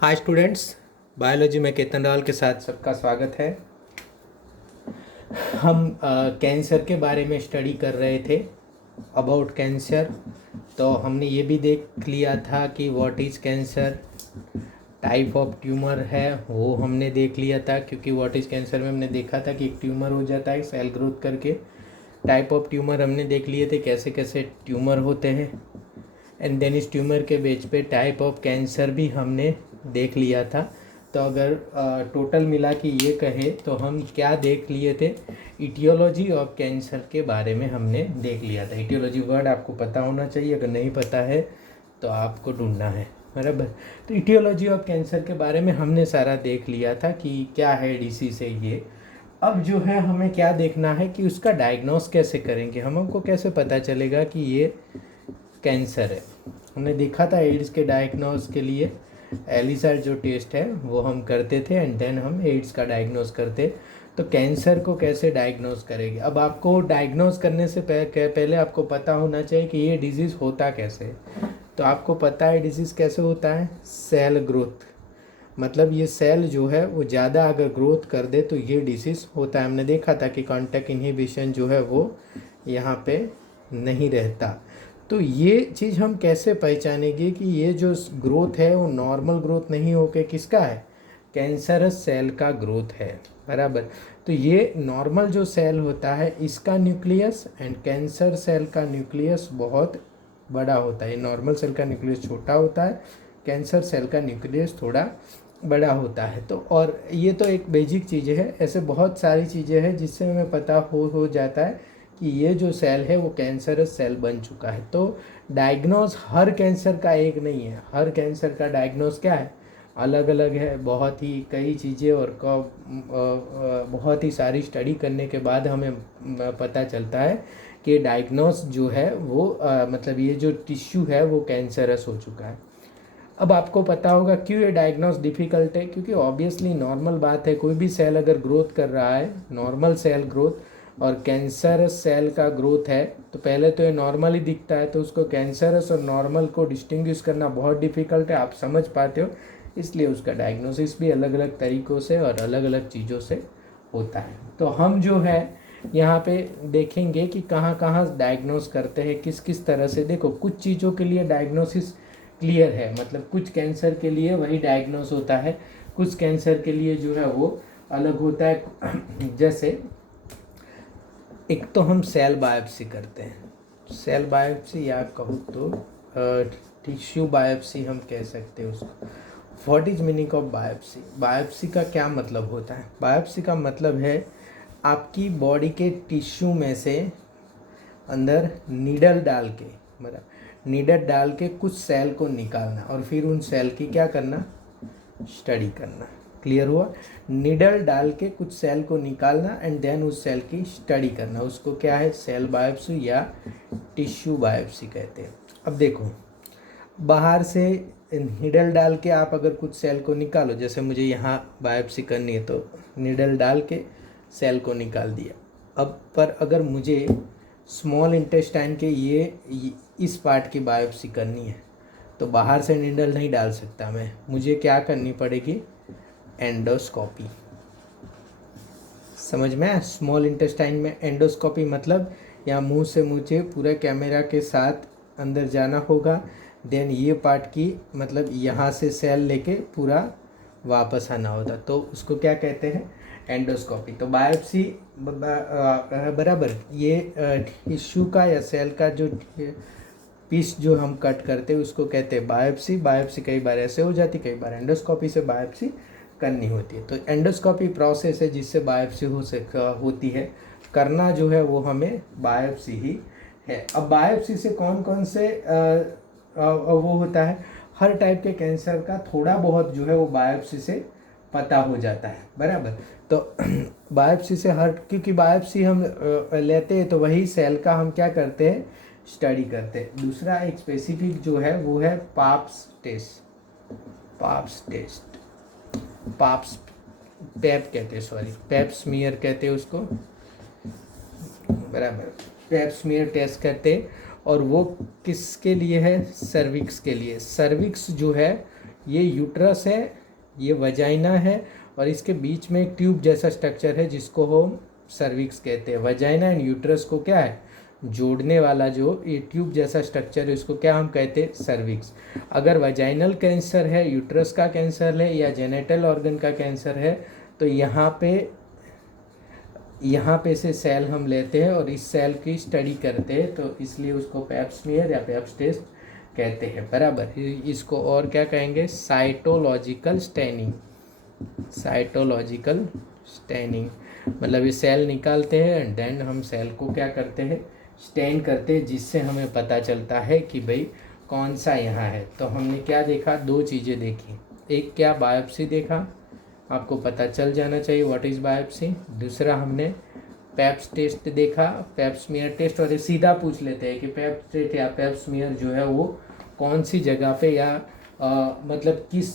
Hi students, biology में केतन रावल के साथ सबका स्वागत है। हम कैंसर के बारे में स्टडी कर रहे थे, अबाउट कैंसर। तो हमने ये भी देख लिया था कि what is cancer, type of tumour है वो हमने देख लिया था, क्योंकि व्हाट इज़ कैंसर में हमने देखा था कि एक ट्यूमर हो जाता है सेल ग्रोथ करके। टाइप ऑफ ट्यूमर हमने देख लिए थे, कैसे कैसे ट्यूमर होते हैं। एंड देन इस ट्यूमर के बेस पे टाइप ऑफ कैंसर भी हमने देख लिया था। तो अगर टोटल मिला कि ये कहे तो हम क्या देख लिए थे, इटियोलॉजी ऑफ कैंसर के बारे में हमने देख लिया था। इटियोलॉजी वर्ड आपको पता होना चाहिए, अगर नहीं पता है तो आपको ढूंढना है, बराबर। तो इटियोलॉजी ऑफ कैंसर के बारे में हमने सारा देख लिया था कि क्या है डिसीज है ये। अब जो है हमें क्या देखना है कि उसका डायग्नोस कैसे करेंगे, हमको कैसे पता चलेगा कि ये कैंसर है। हमने देखा था एड्स के डायग्नोस के लिए एलिसा जो टेस्ट है वो हम करते थे, एंड देन हम एड्स का डायग्नोस करते। तो कैंसर को कैसे डायग्नोस करेंगे। अब आपको डायग्नोस करने से पहले आपको पता होना चाहिए कि ये डिजीज़ होता कैसे है। तो आपको पता है डिजीज़ कैसे होता है, सेल ग्रोथ। मतलब ये सेल जो है वो ज़्यादा अगर ग्रोथ कर दे तो ये डिसीज़ होता है। हमने देखा था कि कॉन्टैक्ट इनहिबिशन जो है वो यहाँ पे नहीं रहता। तो ये चीज़ हम कैसे पहचानेंगे कि ये जो ग्रोथ है वो नॉर्मल ग्रोथ नहीं होके किसका है, कैंसरस सेल का ग्रोथ है, बराबर। तो ये नॉर्मल जो सेल होता है इसका न्यूक्लियस एंड कैंसर सेल का न्यूक्लियस बहुत बड़ा होता है। नॉर्मल सेल का न्यूक्लियस छोटा होता है, कैंसर सेल का न्यूक्लियस थोड़ा बड़ा होता है। तो और ये तो एक बेसिक चीज़ें है, ऐसे बहुत सारी चीज़ें हैं जिससे हमें पता हो जाता है कि ये जो सेल है वो कैंसरस सेल बन चुका है। तो डायग्नोस हर कैंसर का एक नहीं है, हर कैंसर का डायग्नोस क्या है, अलग अलग है। बहुत ही कई चीज़ें और बहुत ही सारी स्टडी करने के बाद हमें पता चलता है कि डायग्नोस जो है वो मतलब ये जो टिश्यू है वो कैंसरस हो चुका है। अब आपको पता होगा क्यों ये डायग्नोस डिफ़िकल्ट है, क्योंकि ऑब्वियसली नॉर्मल बात है, कोई भी सेल अगर ग्रोथ कर रहा है, नॉर्मल सेल ग्रोथ और कैंसरस सेल का ग्रोथ है, तो पहले तो ये नॉर्मल ही दिखता है, तो उसको कैंसरस और नॉर्मल को डिस्टिंग्विश करना बहुत डिफ़िकल्ट है। आप समझ पाते हो, इसलिए उसका डायग्नोसिस भी अलग अलग तरीक़ों से और अलग अलग चीज़ों से होता है। तो हम जो है यहाँ पे देखेंगे कि कहाँ कहाँ डायग्नोस करते हैं, किस किस तरह से। देखो, कुछ चीज़ों के लिए डायग्नोसिस क्लियर है, मतलब कुछ कैंसर के लिए वही डायग्नोस होता है, कुछ कैंसर के लिए जो है वो अलग होता है। जैसे एक तो हम सेल बायोप्सी करते हैं, सेल बायोप्सी या कहूँ तो टिश्यू बायोप्सी हम कह सकते हैं उसको। What is meaning of biopsy, biopsy का क्या मतलब होता है। बायोप्सी का मतलब है आपकी बॉडी के टिश्यू में से अंदर नीडल डाल के, मतलब नीडल डाल के कुछ सेल को निकालना और फिर उन सेल की क्या करना, स्टडी करना। क्लियर हुआ, नीडल डाल के कुछ सेल को निकालना एंड देन उस सेल की स्टडी करना, उसको क्या है, सेल बायोप्सी या टिश्यू बायोप्सी कहते हैं। अब देखो, बाहर से नीडल डाल के आप अगर कुछ सेल को निकालो, जैसे मुझे यहाँ बायोप्सी करनी है तो नीडल डाल के सेल को निकाल दिया। अब पर अगर मुझे स्मॉल इंटेस्टाइन के ये इस पार्ट की बायोप्सी करनी है तो बाहर से नीडल नहीं डाल सकता मैं, मुझे क्या करनी पड़ेगी, एंडोस्कोपी। समझ में आया, स्मॉल इंटेस्टाइन में एंडोस्कोपी मतलब यहाँ मुंह से मुझे पूरे कैमरा के साथ अंदर जाना होगा, देन ये पार्ट की मतलब यहाँ से सेल लेके पूरा वापस आना होता, तो उसको क्या कहते हैं, एंडोस्कोपी। तो बायोप्सी बराबर ये टिश्यू का या सेल का जो पीस जो हम कट करते हैं उसको कहते हैं बायोप्सी। बायोप्सी कई बार ऐसे हो जाती, कई बार एंडोस्कोपी से बायोप्सी करनी होती है। तो एंडोस्कोपी प्रोसेस है जिससे बायोप्सी होती है, करना जो है वो हमें बायोप्सी ही है। अब बायोप्सी से कौन कौन से वो होता है, हर टाइप के कैंसर का थोड़ा बहुत जो है वो बायोप्सी से पता हो जाता है, बराबर। तो बायोप्सी से हर, क्योंकि बायोप्सी हम लेते हैं तो वही सेल का हम क्या करते हैं, स्टडी करते हैं। दूसरा एक स्पेसिफिक जो है वो है pups test, pups test, pups pipe कहते हैं, सॉरी पैप स्मीयर कहते हैं उसको, बराबर। पैप स्मीयर टेस्ट करते हैं और वो किसके लिए है, सर्विक्स के लिए। सर्विक्स जो है ये यूट्रस है, ये वजाइना है, और इसके बीच में एक ट्यूब जैसा स्ट्रक्चर है जिसको हम सर्विक्स कहते हैं। वजाइना एंड यूट्रस को क्या है, जोड़ने वाला जो ये ट्यूब जैसा स्ट्रक्चर है इसको क्या हम कहते हैं, सर्विक्स। अगर वजाइनल कैंसर है, यूट्रस का कैंसर है, या जेनेटल ऑर्गन का कैंसर है, तो यहाँ पे से सेल हम लेते हैं और इस सेल की स्टडी करते हैं, तो इसलिए उसको पैप स्मीयर या पैप्स टेस्ट कहते हैं, बराबर। इसको और क्या कहेंगे, साइटोलॉजिकल स्टैनिंग। साइटोलॉजिकल स्टैनिंग मतलब ये सेल निकालते हैं एंड देन हम सेल को क्या करते हैं, स्टैन करते हैं, जिससे हमें पता चलता है कि भाई कौन सा यहाँ है। तो हमने क्या देखा, दो चीज़ें देखी, एक क्या बायोप्सी देखा, आपको पता चल जाना चाहिए व्हाट इज़ बायोप्सी। दूसरा हमने पैप्स टेस्ट देखा, पैप स्मीयर टेस्ट, और ये सीधा पूछ लेते हैं कि पैप टेस्ट या पैप स्मीयर जो है वो कौन सी जगह पे या मतलब किस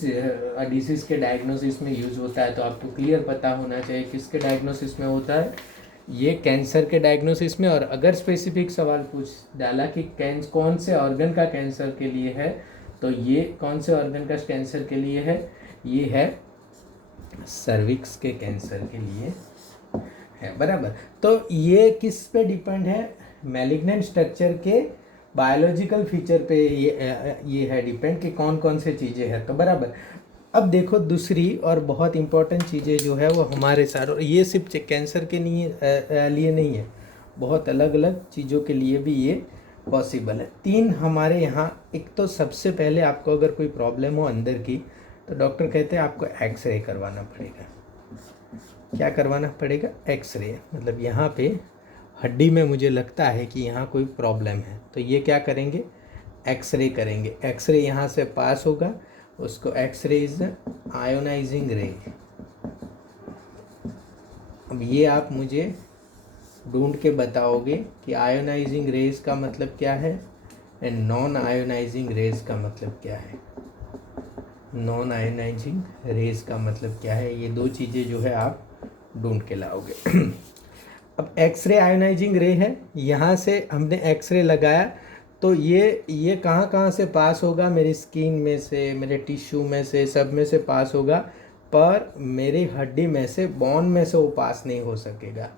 डिसीज़ के डायग्नोसिस में यूज़ होता है। तो आपको क्लियर पता होना चाहिए किसके डायग्नोसिस में होता है, ये कैंसर के डायग्नोसिस में। और अगर स्पेसिफिक सवाल पूछ डाला कि कौन से ऑर्गन का कैंसर के लिए है, तो ये कौन से ऑर्गन का कैंसर के लिए है, ये है सर्विक्स के कैंसर के लिए है, बराबर। तो ये किस पे डिपेंड है, मैलिग्नेंट स्ट्रक्चर के बायोलॉजिकल फीचर पे ये है डिपेंड कि कौन कौन से चीज़ें हैं, तो बराबर। अब देखो दूसरी और बहुत इम्पोर्टेंट चीज़ें जो है वो हमारे सारे, ये सिर्फ कैंसर के लिए नहीं है, बहुत अलग अलग चीज़ों के लिए भी ये पॉसिबल है। तीन हमारे यहाँ, एक तो सबसे पहले आपको अगर कोई प्रॉब्लम हो अंदर की, तो डॉक्टर कहते हैं आपको एक्सरे करवाना पड़ेगा। क्या करवाना पड़ेगा, एक्सरे। मतलब यहाँ पे हड्डी में मुझे लगता है कि यहाँ कोई प्रॉब्लम है, तो ये क्या करेंगे, एक्सरे करेंगे। एक्सरे यहाँ से पास होगा, उसको एक्सरे इज आयोनाइजिंग रे। अब ये आप मुझे ढूंढ के बताओगे कि आयोनाइजिंग रेज का मतलब क्या है एंड नॉन आयोनाइजिंग रेज का मतलब क्या है। नॉन आयोनाइजिंग रेज का मतलब क्या है, ये दो चीज़ें जो है आप ढूंढ के लाओगे। अब एक्सरे आयोनाइजिंग रे है, यहाँ से हमने एक्सरे लगाया, तो ये कहाँ कहाँ से पास होगा, मेरी स्किन में से, मेरे टिश्यू में से, सब में से पास होगा, पर मेरी हड्डी में से, बोन में से वो पास नहीं हो सकेगा।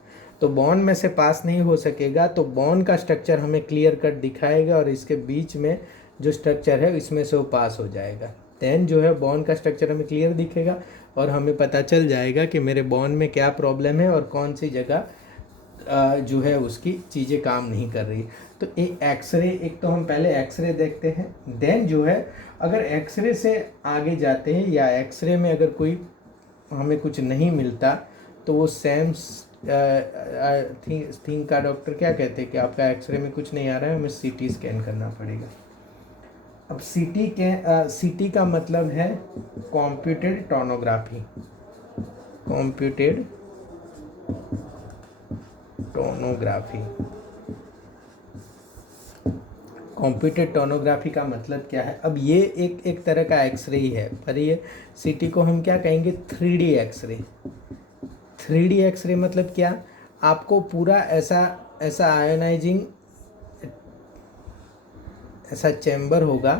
तो बोन में से पास नहीं हो सकेगा, तो बोन का स्ट्रक्चर हमें क्लियर कट दिखाएगा और इसके बीच में जो स्ट्रक्चर है इसमें से वो पास हो जाएगा। देन जो है बोन का स्ट्रक्चर हमें क्लियर दिखेगा और हमें पता चल जाएगा कि मेरे बोन में क्या प्रॉब्लम है और कौन सी जगह जो है उसकी चीज़ें काम नहीं कर रही। तो एक एक्सरे, एक तो हम पहले एक्सरे देखते हैं, देन जो है अगर एक्सरे से आगे जाते हैं या एक्सरे में अगर कोई हमें कुछ नहीं मिलता, तो वो सेम थिंग का डॉक्टर क्या कहते हैं कि आपका एक्सरे में कुछ नहीं आ रहा है, हमें सीटी स्कैन करना पड़ेगा। अब सीटी का मतलब है कंप्यूटेड टोनोग्राफी। कंप्यूटेड टोनोग्राफी, कंप्यूटेड टोनोग्राफी का मतलब क्या है। अब ये एक तरह का एक्सरे ही है, पर ये सीटी को हम क्या कहेंगे, 3D एक्सरे। 3D एक्सरे मतलब क्या, आपको पूरा ऐसा आयोनाइजिंग ऐसा चैम्बर होगा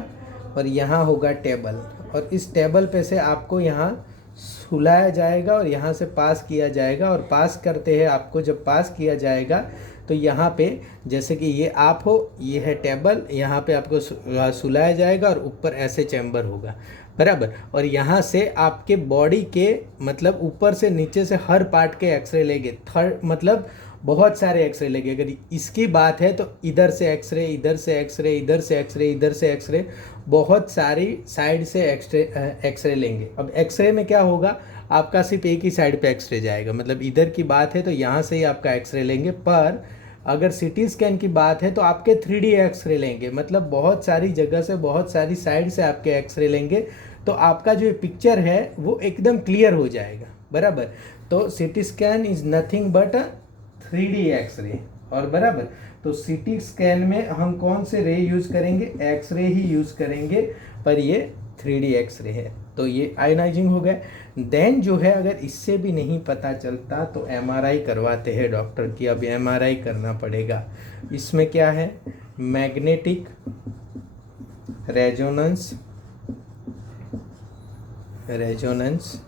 और यहाँ होगा टेबल, और इस टेबल पे से आपको यहाँ सुलाया जाएगा और यहाँ से पास किया जाएगा, और पास करते हैं आपको, जब पास किया जाएगा तो यहाँ पे जैसे कि ये आप हो, ये है टेबल, यहाँ पे आपको सुलाया जाएगा और ऊपर ऐसे चैम्बर होगा, बराबर। और यहाँ से आपके बॉडी के मतलब ऊपर से नीचे से हर पार्ट के एक्सरे लेंगे, थर्ड मतलब बहुत सारे एक्सरे लेंगे। अगर इसकी बात है तो इधर से एक्सरे, इधर से एक्सरे, इधर से एक्सरे, इधर से एक्सरे, बहुत सारी साइड से एक्सरे लेंगे। अब एक्सरे में क्या होगा, आपका सिर्फ एक ही साइड पे एक्सरे जाएगा, मतलब इधर की बात है तो यहाँ से ही आपका एक्सरे लेंगे। पर अगर सीटी स्कैन की बात है तो आपके 3D एक्सरे लेंगे, मतलब बहुत सारी जगह से, बहुत सारी साइड से आपके एक्सरे लेंगे, तो आपका जो पिक्चर है वो एकदम क्लियर हो जाएगा, बराबर। तो CT scan is nothing but 3D x ray, और बराबर। तो सीटी स्कैन में हम कौन से रे यूज़ करेंगे, एक्सरे ही यूज़ करेंगे, पर ये 3D एक्सरे है। तो ये आयोनाइजिंग हो गया। देन जो है अगर इससे भी नहीं पता चलता तो MRI करवाते हैं डॉक्टर की। अब MRI करना पड़ेगा, इसमें क्या है, मैग्नेटिक रेजोनेंस रेजोनेंस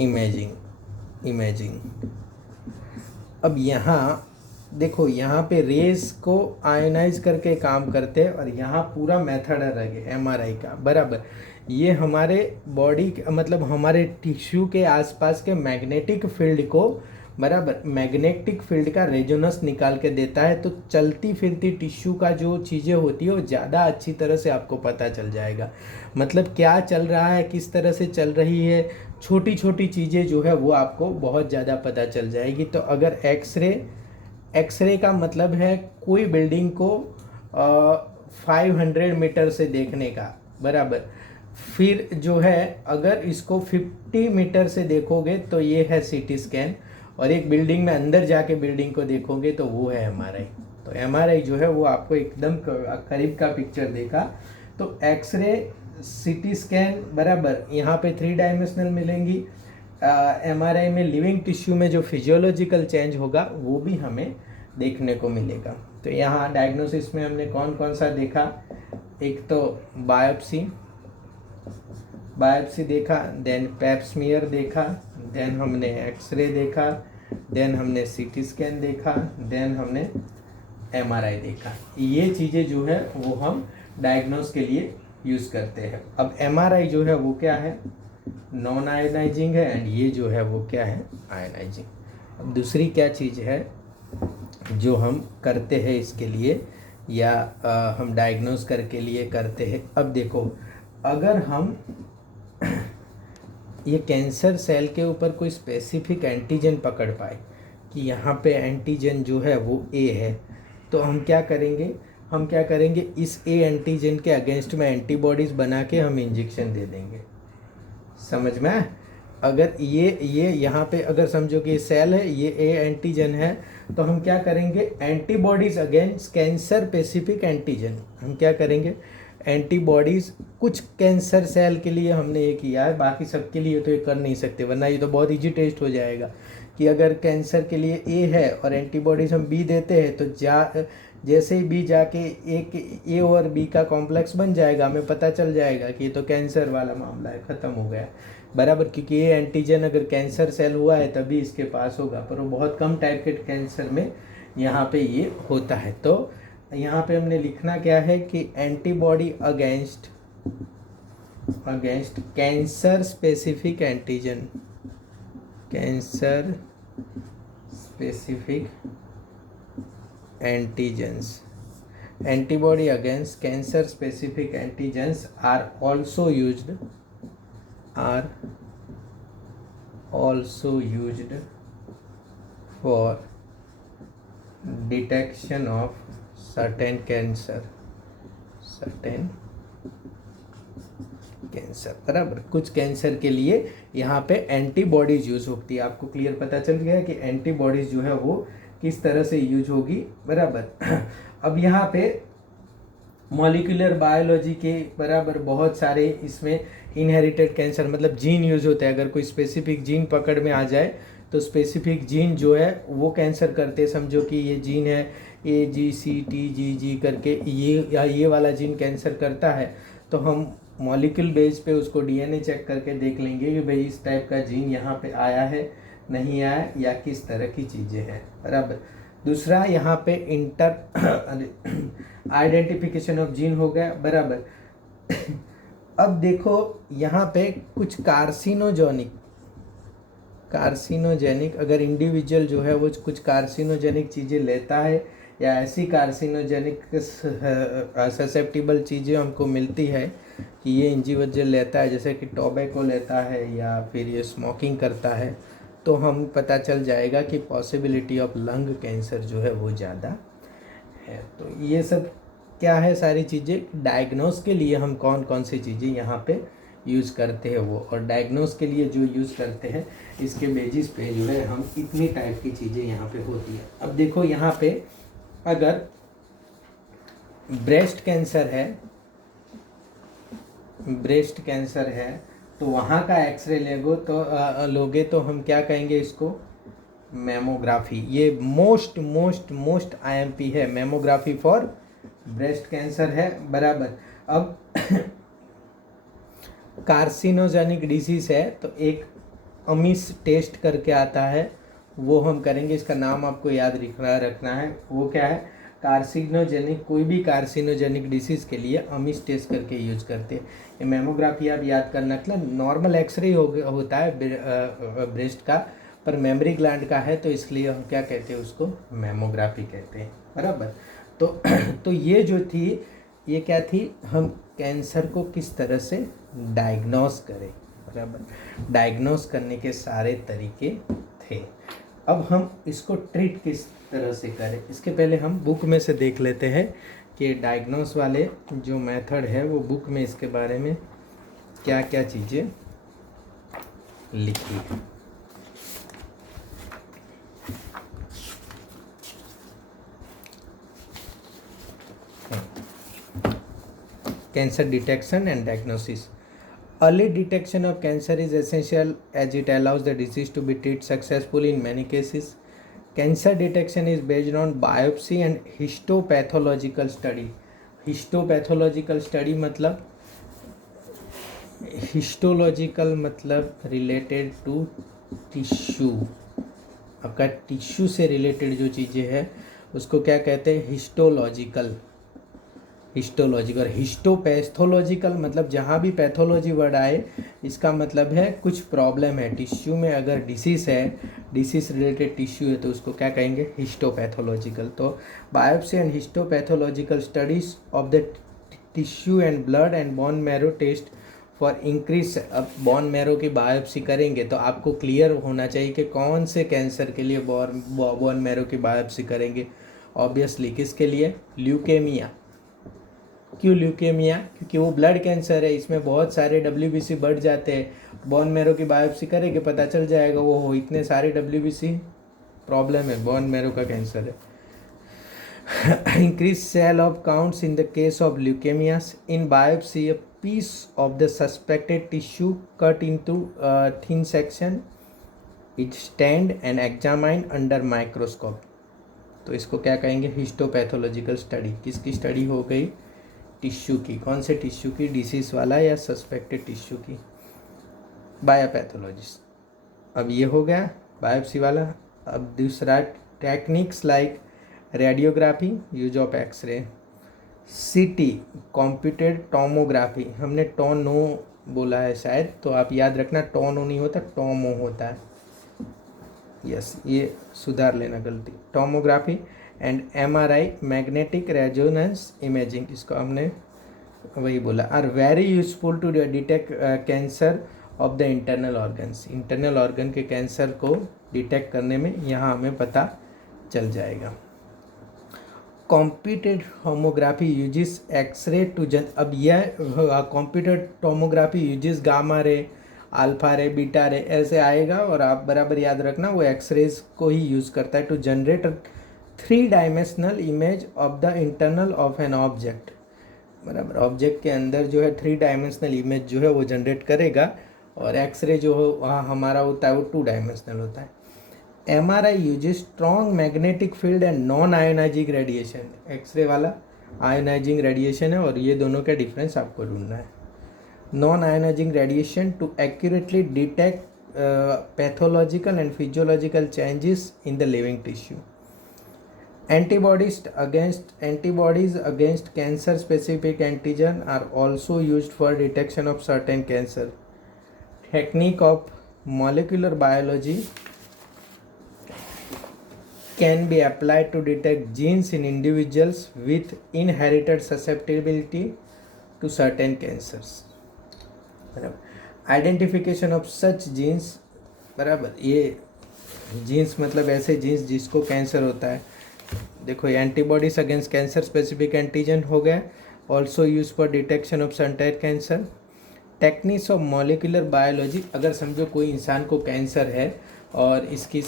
इमेजिंग। अब यहाँ देखो, यहाँ पे रेस को आयोनाइज करके काम करते हैं और यहाँ पूरा मेथड अलग है एमआरआई का, बराबर। ये हमारे बॉडी मतलब हमारे टिश्यू के आसपास के मैग्नेटिक फील्ड को, बराबर, मैग्नेटिक फील्ड का रेजोनेंस निकाल के देता है। तो चलती फिरती टिश्यू का जो चीज़ें होती है वो ज़्यादा अच्छी तरह से आपको पता चल जाएगा। मतलब क्या चल रहा है, किस तरह से चल रही है, छोटी छोटी चीज़ें जो है वो आपको बहुत ज़्यादा पता चल जाएगी। तो अगर एक्सरे का मतलब है कोई बिल्डिंग को 500 मीटर से देखने का, बराबर। फिर जो है अगर इसको 50 मीटर से देखोगे तो ये है सीटी स्कैन, और एक बिल्डिंग में अंदर जाके बिल्डिंग को देखोगे तो वो है एमआरआई। तो एमआरआई जो है वो आपको एकदम करीब का पिक्चर देगा। तो एक्सरे, सीटी स्कैन, बराबर, यहाँ पे 3 डायमेंशनल मिलेंगी। एमआरआई में लिविंग टिश्यू में जो फिजियोलॉजिकल चेंज होगा वो भी हमें देखने को मिलेगा। तो यहाँ डायग्नोसिस में हमने कौन कौन सा देखा, एक तो बायोप्सी देखा, देन पैप स्मीयर देखा, देन हमने एक्सरे देखा, देन हमने सीटी स्कैन देखा, देन हमने एमआरआई देखा। ये चीज़ें जो है वो हम डायग्नोस के लिए यूज़ करते हैं। अब एमआरआई जो है वो क्या है, नॉन आयोनाइजिंग है, एंड ये जो है वो क्या है, आयोनाइजिंग। अब दूसरी क्या चीज़ है जो हम करते हैं इसके लिए, या हम डायग्नोस करके लिए करते हैं। अब देखो, अगर हम ये कैंसर सेल के ऊपर कोई स्पेसिफिक एंटीजन पकड़ पाए कि यहाँ पे एंटीजन जो है वो ए है, तो हम क्या करेंगे, इस ए एंटीजन के अगेंस्ट में एंटीबॉडीज़ बना के हम इंजेक्शन दे देंगे। समझ में? अगर ये यहाँ पे अगर समझो कि सेल है, ये ए एंटीजन है, तो हम क्या करेंगे, antibodies against cancer specific antigen, हम क्या करेंगे, एंटीबॉडीज़ कुछ कैंसर सेल के लिए हमने ये किया है, बाकी सबके लिए तो ये कर नहीं सकते, वरना ये तो बहुत इजी टेस्ट हो जाएगा कि अगर कैंसर के लिए ए है और एंटीबॉडीज़ हम बी देते हैं तो जैसे ही बी जाके एक ए और बी का कॉम्प्लेक्स बन जाएगा, हमें पता चल जाएगा कि ये तो कैंसर वाला मामला है, ख़त्म हो गया, बराबर। क्योंकि ये एंटीजन अगर कैंसर सेल हुआ है तभी इसके पास होगा, पर वो बहुत कम टाइप के कैंसर में यहाँ पे ये होता है। तो यहाँ पे हमने लिखना क्या है कि antibody against cancer specific antigen, cancer specific antigens, antibody against cancer specific antigens are also used for detection of certain cancer, बराबर। कुछ कैंसर के लिए यहाँ पे एंटीबॉडीज यूज होती है। आपको क्लियर पता चल गया कि एंटीबॉडीज जो है वो किस तरह से यूज होगी, बराबर। अब यहाँ पे मॉलिक्यूलर बायोलॉजी के बराबर बहुत सारे इसमें इनहेरिटेड कैंसर मतलब जीन यूज होते हैं। अगर कोई स्पेसिफिक जीन पकड़ में आ जाए तो स्पेसिफिक जीन जो है वो कैंसर करते हैं। समझो कि ये जीन है AGCTGG करके, ये वाला जीन कैंसर करता है, तो हम मॉलिक्यूल बेस पे उसको DNA चेक करके देख लेंगे कि भाई इस टाइप का जीन यहाँ पे आया है, नहीं आया, या किस तरह की चीज़ें हैं, बराबर। दूसरा यहाँ पे आइडेंटिफिकेशन ऑफ जीन हो गया, बराबर। अब देखो यहाँ पे कुछ कार्सिनोजेनिक अगर इंडिविजुअल जो है वो कुछ कार्सिनोजेनिक चीज़ें लेता है, या ऐसी कार्सिनोजेनिक ससेप्टिबल चीज़ें हमको मिलती है कि ये इंडिविजुअल लेता है, जैसे कि टोबैको लेता है या फिर ये स्मोकिंग करता है, तो हम पता चल जाएगा कि पॉसिबिलिटी ऑफ लंग कैंसर जो है वो ज़्यादा है। तो ये सब क्या है, सारी चीज़ें डायग्नोस के लिए हम कौन कौन सी चीज़ें यहाँ पे यूज़ करते हैं वो, और डायग्नोस के लिए जो यूज़ करते हैं इसके बेसिस पे जो है हम इतनी टाइप की चीज़ें यहाँ पे होती है। अब देखो यहाँ पे अगर ब्रेस्ट कैंसर है तो वहाँ का एक्सरे लोगे तो हम क्या कहेंगे इसको, मेमोग्राफी। ये मोस्ट IMP है, मेमोग्राफी फॉर ब्रेस्ट कैंसर है, बराबर। अब कार्सिनोजेनिक डिसीज़ है तो एक अमीस टेस्ट करके आता है, वो हम करेंगे। इसका नाम आपको याद रखना है। वो क्या है? कार्सिनोजेनिक, कोई भी कार्सिनोजेनिक डिसीज़ के लिए अमीस टेस्ट करके यूज करते हैं। ये मेमोग्राफी आप याद करना, मतलब नॉर्मल एक्सरे होता है ब्रेस्ट का, पर मेमरी ग्लैंड का है तो इसलिए हम क्या कहते हैं उसको? मेमोग्राफी कहते हैं, बराबर। तो तो ये जो थी, ये क्या थी? हम कैंसर को किस तरह से डायग्नोस करें, बराबर। डायग्नोस करने के सारे तरीके थे। अब हम इसको ट्रीट किस तरह से करें, इसके पहले हम बुक में से देख लेते हैं कि डायग्नोस वाले जो मेथड है वो बुक में इसके बारे में क्या क्या चीज़ें लिखी है। Cancer detection and diagnosis. Early detection of cancer is essential as it allows the disease to be treated successfully in many cases. Cancer detection is based on biopsy and histopathological study. Histopathological study मतलब histological मतलब related to tissue. आपका tissue से related जो चीज़ें हैं उसको क्या कहते हैं? हिस्टोलॉजिकल। और हिस्टोपैथोलॉजिकल मतलब जहाँ भी पैथोलॉजी वर्ड आए इसका मतलब है कुछ प्रॉब्लम है टिश्यू में। अगर डिसीज़ है, डिसीज़ रिलेटेड टिश्यू है तो उसको क्या कहेंगे? हिस्टोपैथोलॉजिकल। तो biopsy and histopathological studies of the tissue and blood and bone marrow test for increase. अब बोन मैरो की बायोप्सी करेंगे तो आपको क्लियर होना चाहिए कि कौन से कैंसर के लिए बोन मैरो की बायोप्सी करेंगे। ऑब्वियसली किसके लिए? ल्यूकेमिया। क्यों ल्यूकेमिया? क्योंकि वो ब्लड कैंसर है, इसमें बहुत सारे WBC बढ़ जाते हैं। बोन मैरो की बायोप्सी करेंगे, पता चल जाएगा वो हो इतने सारे WBC प्रॉब्लम है, बोन मैरो का कैंसर है। Increase cell of counts in the case of leukaemias. In biopsy a piece of the suspected tissue cut into a thin section, it stand and examined under microscope। तो इसको क्या कहेंगे? Histopathological study. किसकी study हो गई? Tissue की। कौन से टिश्यू की? डिसीज वाला या सस्पेक्टेड टिश्यू की? बायोपैथोलॉजिस्ट। अब ये हो गया बायोप्सी वाला। अब दूसरा techniques like radiography, use of x ray, CT computed tomography. हमने टोनो बोला है शायद, तो आप याद रखना टोनो नहीं होता, टोमो होता है। यस, ये सुधार लेना गलती। Tomography and MRI magnetic resonance imaging, इसको हमने वही बोला, are very useful to detect cancer of the internal organs. Internal organ के कैंसर को डिटेक्ट करने में यहाँ हमें पता चल जाएगा। Computed tomography uses x ray to अब यह computed tomography uses gamma ray, alpha ray, beta ray, ऐसे आएगा। और आप बराबर याद रखना वो एक्सरेज को ही यूज़ करता है to generate 3 dimensional image of the internal of an object. बराबर, ऑब्जेक्ट के अंदर जो है 3 डायमेंशनल इमेज जो है वो जनरेट करेगा, और एक्सरे जो हो वहाँ हमारा होता है वो 2 डायमेंशनल होता है। MRI uses strong magnetic field and non ionizing radiation. X ray वाला आयोनाइजिंग रेडिएशन है, और ये दोनों का डिफरेंस आपको ढूंढना है। Non ionizing radiation to accurately detect pathological and physiological changes in the living tissue. Antibodies against cancer specific antigen are also used for detection of certain cancer. Technique of molecular biology can be applied to detect genes in individuals with inherited susceptibility to certain cancers. Identification of such genes, बराबर, ये jeans मतलब ऐसे jeans जिसको cancer होता है। देखो, antibodies against cancer specific antigen हो गया, also use for detection of certain cancer. Techniques of molecular biology, अगर समझो कोई इंसान को कैंसर है और इसकी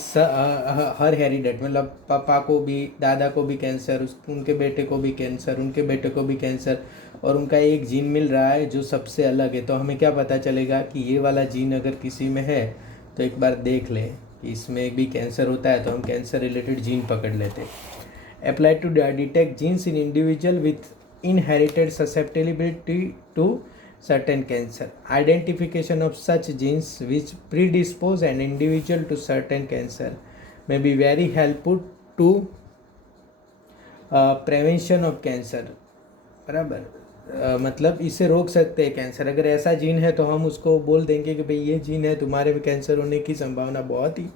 हर हेरिडेट मतलब पापा को भी, दादा को भी कैंसर, उनके बेटे को भी कैंसर, उनके बेटे को भी कैंसर, और उनका एक जीन मिल रहा है जो सबसे अलग है, तो हमें क्या पता चलेगा कि ये वाला जीन अगर किसी में है तो एक बार देख लें कि इसमें भी कैंसर होता है, तो हम कैंसर रिलेटेड जीन पकड़ लेते हैं। Apply to detect genes in individual with inherited susceptibility to certain cancer. Identification of such genes which predispose an individual to certain cancer may be very helpful to prevention of cancer. बराबर, मतलब इसे रोक सकते हैं cancer. अगर ऐसा gene है तो हम उसको बोल देंगे कि भाई ये जीन है, तुम्हारे में कैंसर होने की संभावना बहुत ही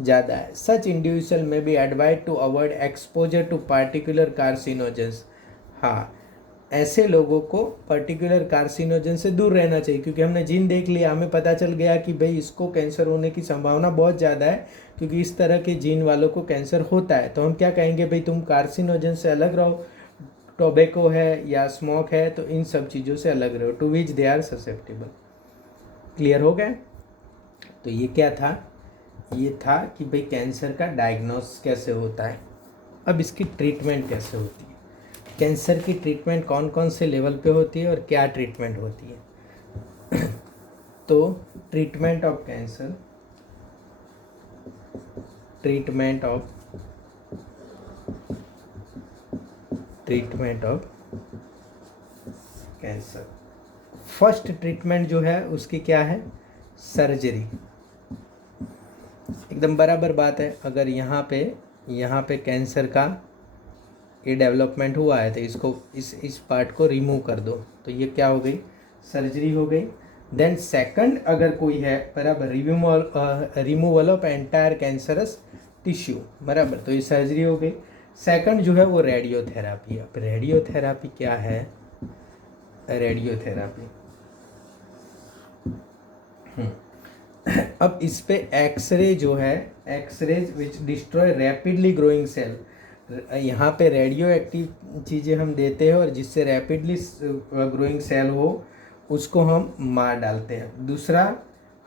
ज़्यादा है. सच इंडिविजुअल में be advise to avoid exposure to particular carcinogens. हाँ, ऐसे लोगों को पर्टिकुलर कार्सिनोजन से दूर रहना चाहिए, क्योंकि हमने जीन देख लिया, हमें पता चल गया कि भाई इसको कैंसर होने की संभावना बहुत ज़्यादा है, क्योंकि इस तरह के जीन वालों को कैंसर होता है. तो हम क्या कहेंगे, भाई तुम कार्सिनोजन से अलग रहो, टोबैको है या स्मोक है तो इन सब चीज़ों से अलग रहो, to which they are susceptible. Clear हो गया. तो ये क्या था, ये था कि भाई कैंसर का डायग्नोस कैसे होता है. अब इसकी ट्रीटमेंट कैसे होती है, कैंसर की ट्रीटमेंट कौन कौन से लेवल पे होती है और क्या ट्रीटमेंट होती है. तो treatment of cancer, treatment of cancer, first treatment जो है उसकी क्या है, सर्जरी. एकदम बराबर बात है. अगर यहाँ पे कैंसर का ये डेवलपमेंट हुआ है तो इसको इस पार्ट को रिमूव कर दो, तो ये क्या हो गई, सर्जरी हो गई. देन सेकंड अगर कोई है, बराबर, removal of entire cancerous tissue, बराबर, तो ये सर्जरी हो गई. सेकंड जो है वो रेडियोथेरापी. अब रेडियोथेरापी क्या है, रेडियोथेरापी अब इस पे एक्सरे जो है, एक्सरेज विच डिस्ट्रॉय रैपिडली ग्रोइंग सेल, यहाँ पे रेडियो एक्टिव चीज़ें हम देते हैं और जिससे रैपिडली ग्रोइंग सेल हो उसको हम मार डालते हैं. दूसरा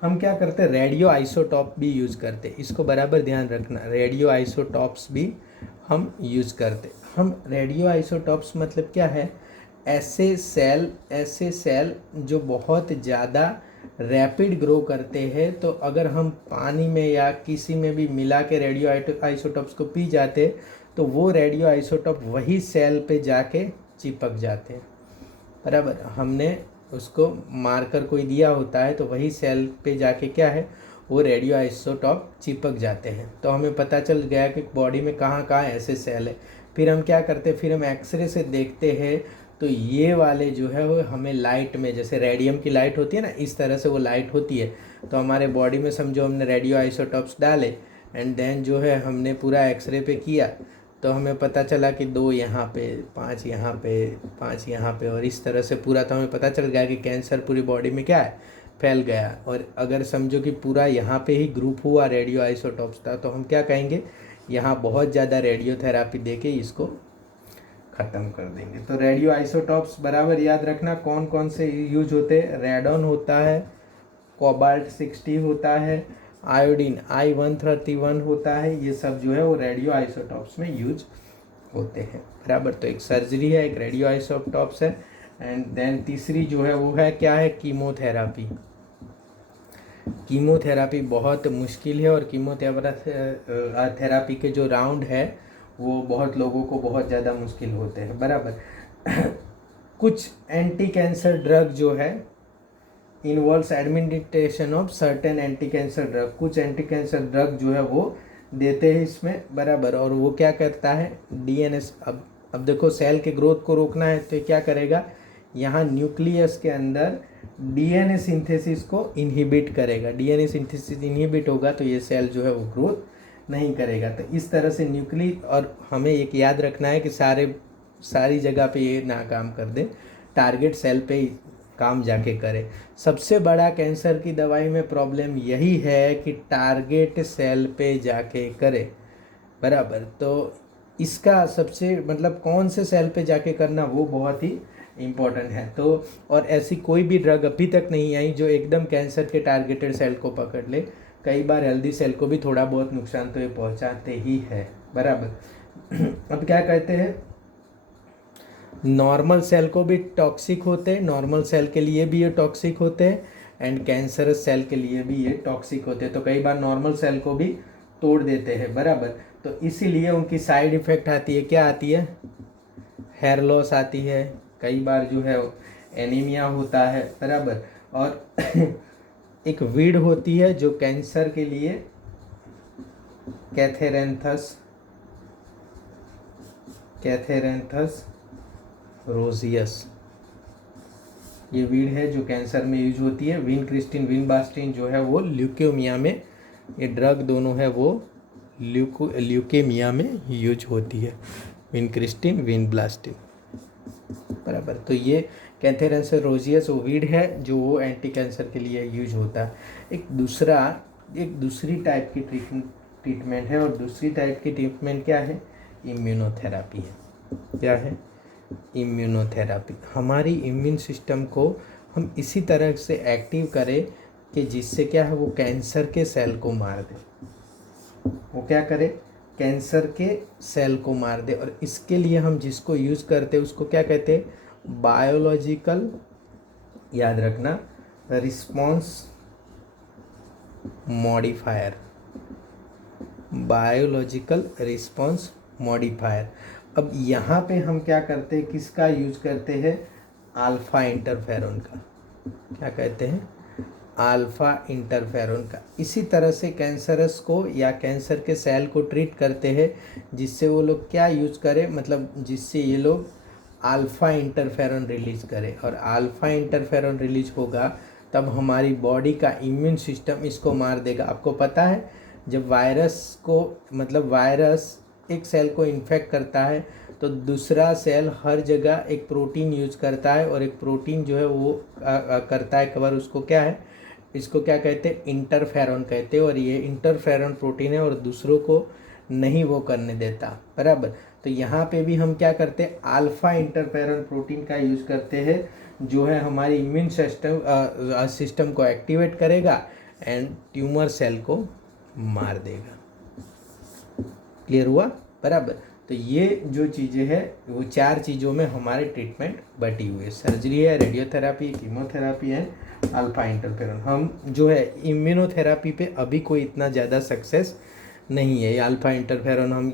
हम क्या करते हैं, रेडियो आइसोटॉप भी यूज़ करते हैं. इसको बराबर ध्यान रखना, रेडियो आइसोटॉप्स भी हम यूज़ करते. हम रेडियो आइसोटॉप्स मतलब क्या है, ऐसे सेल जो बहुत ज़्यादा रैपिड ग्रो करते हैं, तो अगर हम पानी में या किसी में भी मिला के रेडियो आइसोटॉप्स को पी जाते तो वो रेडियो आइसोटॉप वही सेल पे जाके चिपक जाते हैं. बराबर, हमने उसको मार्कर कोई दिया होता है तो वही सेल पे जाके क्या है, वो रेडियो आइसोटॉप चिपक जाते हैं. तो हमें पता चल गया कि बॉडी में कहाँ कहाँ ऐसे सेल है. फिर हम क्या करते हैं, फिर हम एक्सरे से देखते हैं तो ये वाले जो है वो हमें लाइट में, जैसे रेडियम की लाइट होती है ना, इस तरह से वो लाइट होती है. तो हमारे बॉडी में समझो हमने रेडियो आइसोटॉप्स डाले एंड देन जो है हमने पूरा एक्सरे पे किया तो हमें पता चला कि 2 यहाँ पे, 5 यहाँ पे, 5 यहाँ पे, और इस तरह से पूरा. तो हमें पता चल गया कि कैंसर पूरी बॉडी में क्या है, फैल गया. और अगर समझो कि पूरा यहाँ पे ही ग्रुप हुआ रेडियो आइसोटॉप्स था तो हम क्या कहेंगे, यहाँ बहुत ज़्यादा रेडियोथेरापी दे के इसको ख़त्म कर देंगे. तो रेडियो आइसोटॉप्स बराबर याद रखना कौन कौन से यूज होते हैं. रेडॉन होता है, कोबाल्ट 60 होता है, आयोडीन I-131 होता है. ये सब जो है वो रेडियो आइसोटॉप्स में यूज होते हैं. बराबर, तो एक सर्जरी है, एक रेडियो आइसोटॉप्स है. एंड देन तीसरी जो है वो है क्या है, कीमोथेरापी. कीमोथेरापी बहुत मुश्किल है और कीमोथेरापी के जो राउंड है वो बहुत लोगों को बहुत ज़्यादा मुश्किल होते हैं. बराबर, कुछ एंटी कैंसर ड्रग जो है involves administration of certain anti cancer drug. कुछ एंटी कैंसर ड्रग जो है वो देते हैं इसमें. बराबर, और वो क्या करता है, डीएनएस. अब देखो सेल के ग्रोथ को रोकना है तो क्या करेगा, यहाँ न्यूक्लियस के अंदर डीएनए सिंथेसिस को इनहिबिट करेगा. डीएनए सिंथेसिस इनहिबिट होगा तो ये सेल जो है वो ग्रोथ नहीं करेगा. तो इस तरह से और हमें एक याद रखना है कि सारी जगह पे ये ना काम कर दे, टारगेट सेल पे ही काम जाके करे. सबसे बड़ा कैंसर की दवाई में प्रॉब्लम यही है कि टारगेट सेल पे जाके करे. बराबर, तो इसका सबसे मतलब कौन से सेल पे जाके करना वो बहुत ही इम्पोर्टेंट है. तो और ऐसी कोई भी ड्रग अभी तक नहीं आई जो एकदम कैंसर के टारगेटेड सेल को पकड़ ले. कई बार हेल्दी सेल को भी थोड़ा बहुत नुकसान तो ये पहुंचाते ही है. बराबर, अब क्या कहते हैं, नॉर्मल सेल को भी टॉक्सिक होते हैं, नॉर्मल सेल के लिए भी ये टॉक्सिक होते हैं एंड कैंसरस सेल के लिए भी ये टॉक्सिक होते हैं. तो कई बार नॉर्मल सेल को भी तोड़ देते हैं. बराबर, तो इसीलिए उनकी साइड इफ़ेक्ट आती है. क्या आती है, हेयर लॉस आती है, कई बार जो है एनीमिया होता है, बराबर। और एक वीड होती है जो कैंसर के लिए कैथेरेंथस रोजियस, ये वीड है जो कैंसर में यूज होती है। विनक्रिस्टिन विनब्लास्टिन जो है वो ल्यूकेमिया में, ये ड्रग दोनों है वो ल्यूकेमिया में यूज होती है, विनक्रिस्टिन विनब्लास्टिन, बराबर। तो ये कैंथेरेंथस रोजियस वो वीड है जो वो एंटी कैंसर के लिए यूज होता है। एक दूसरी टाइप की ट्रीटमेंट है, और दूसरी टाइप की ट्रीटमेंट क्या है? इम्यूनोथेरापी है। क्या है? इम्यूनोथेरापी। हमारी इम्यून सिस्टम को हम इसी तरह से एक्टिव करें कि जिससे क्या है, वो कैंसर के सेल को मार दे। वो क्या करे? कैंसर के सेल को मार दे। और इसके लिए हम जिसको यूज़ करते हैं उसको क्या कहते हैं? बायोलॉजिकल, याद रखना, response modifier, biological response modifier. अब यहाँ पे हम क्या करते हैं, किसका यूज करते हैं? अल्फा इंटरफेरॉन का। क्या कहते हैं? अल्फा इंटरफेरॉन का। इसी तरह से कैंसरस को या कैंसर के सेल को ट्रीट करते हैं, जिससे वो लोग क्या यूज करें, मतलब जिससे ये लोग अल्फा इंटरफेरॉन रिलीज करें। और अल्फा इंटरफेरॉन रिलीज होगा तब हमारी बॉडी का इम्यून सिस्टम इसको मार देगा। आपको पता है जब वायरस को, मतलब वायरस एक सेल को इन्फेक्ट करता है तो दूसरा सेल हर जगह एक प्रोटीन यूज करता है, और एक प्रोटीन जो है वो करता है कवर, उसको क्या है, इसको क्या कहते हैं? इंटरफेरॉन कहते हैं। और ये इंटरफेरॉन प्रोटीन है और दूसरों को नहीं वो करने देता, बराबर। तो यहाँ पे भी हम क्या करते हैं? अल्फा इंटरफेरॉन प्रोटीन का यूज करते हैं, जो है हमारी इम्यून सिस्टम को एक्टिवेट करेगा एंड ट्यूमर सेल को मार देगा। क्लियर हुआ, बराबर। तो ये जो चीज़ें हैं वो 4 चीज़ों में हमारे ट्रीटमेंट बटी हुई है। सर्जरी है, रेडियोथेरापी, कीमोथेरापी है, अल्फा इंटरफेरॉन। हम जो है इम्यूनोथेरापी पे अभी कोई इतना ज़्यादा सक्सेस नहीं है। अल्फा इंटरफेरॉन हम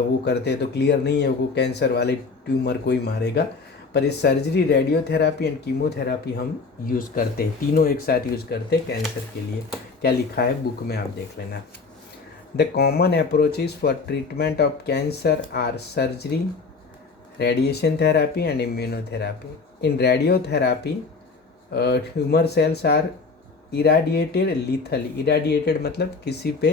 वो करते हैं तो क्लियर नहीं है वो कैंसर वाले ट्यूमर को ही मारेगा। पर इस सर्जरी, रेडियोथेरापी एंड कीमोथेरापी हम यूज़ करते हैं, तीनों एक साथ यूज़ करते हैं कैंसर के लिए। क्या लिखा है बुक में, आप देख लेना। The common approaches for treatment of cancer are surgery, radiation therapy and immunotherapy. In radiotherapy, tumor cells are irradiated lethally. Irradiated मतलब किसी पे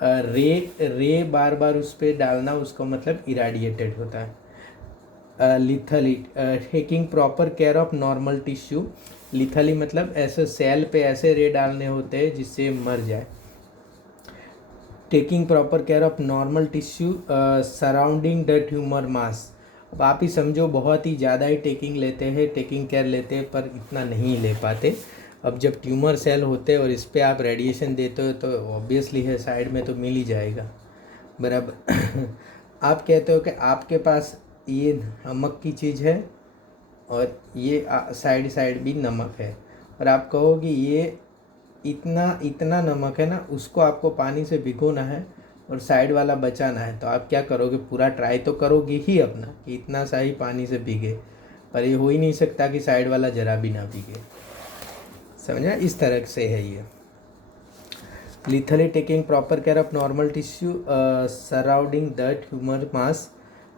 रे बार बार उस पर डालना, उसको मतलब irradiated होता है। lethally, taking proper care of normal tissue. lethally मतलब ऐसे सेल पे ऐसे रे डालने होते हैं जिससे मर जाए। Taking proper care of normal tissue surrounding the tumour mass. अब आप ही समझो बहुत ही ज़्यादा ही टेकिंग केयर लेते हैं पर इतना नहीं ले पाते। अब जब ट्यूमर सेल होते हैं और इस पर आप रेडिएशन देते हो तो ऑब्वियसली है साइड में तो मिल ही जाएगा, बराबर। आप कहते हो कि आपके पास ये नमक की चीज़ है और ये साइड भी नमक है, और आप कहोगे ये इतना नमक है ना, उसको आपको पानी से भिगोना है और साइड वाला बचाना है। तो आप क्या करोगे? पूरा ट्राई तो करोगे ही अपना कि इतना सा ही पानी से भीगे, पर ये हो ही नहीं सकता कि साइड वाला जरा भी ना भीगे। समझा? इस तरह से है ये। Lethally taking proper care of normal tissue surrounding the tumour mass.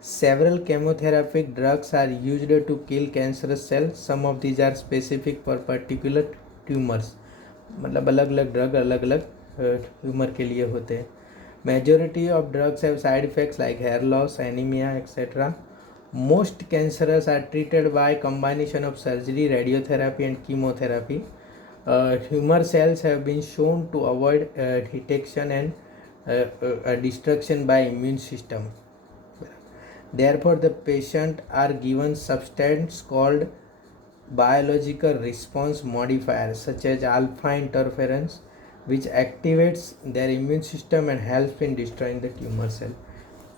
Several chemotherapeutic drugs are used to kill cancerous cells. Some of these are specific for particular tumors. मतलब अलग अलग ड्रग अलग अलग ट्यूमर के लिए होते हैं। Majority of drugs have side effects like hair loss, anaemia etcetera. Most cancers are treated by combination of surgery, radiotherapy and chemotherapy. Tumour cells have been shown to avoid detection and destruction by immune system. Therefore, the patient are given substance called biological response modifiers such as alpha interferons, which activates their immune system and helps in destroying the tumor cell.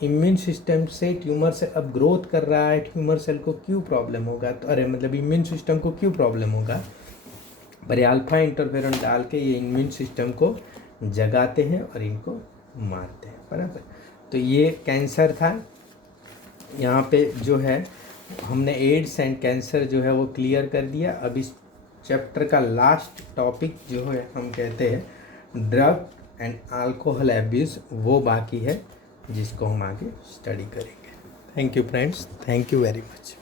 Immune system से tumour से अब growth कर रहा है, tumour cell को क्यों problem होगा? तो अरे मतलब इम्यून सिस्टम को क्यों प्रॉब्लम होगा? पर अल्फा इंटरफेरॉन डाल के ये इम्यून सिस्टम को जगाते हैं और इनको मारते हैं, बराबर। तो ये कैंसर था। यहाँ पे जो है हमने एड्स एंड कैंसर जो है वो क्लियर कर दिया। अब इस चैप्टर का लास्ट टॉपिक जो है हम कहते हैं ड्रग एंड अल्कोहल एब्यूज़, वो बाकी है जिसको हम आगे स्टडी करेंगे। Thank you friends, thank you very much.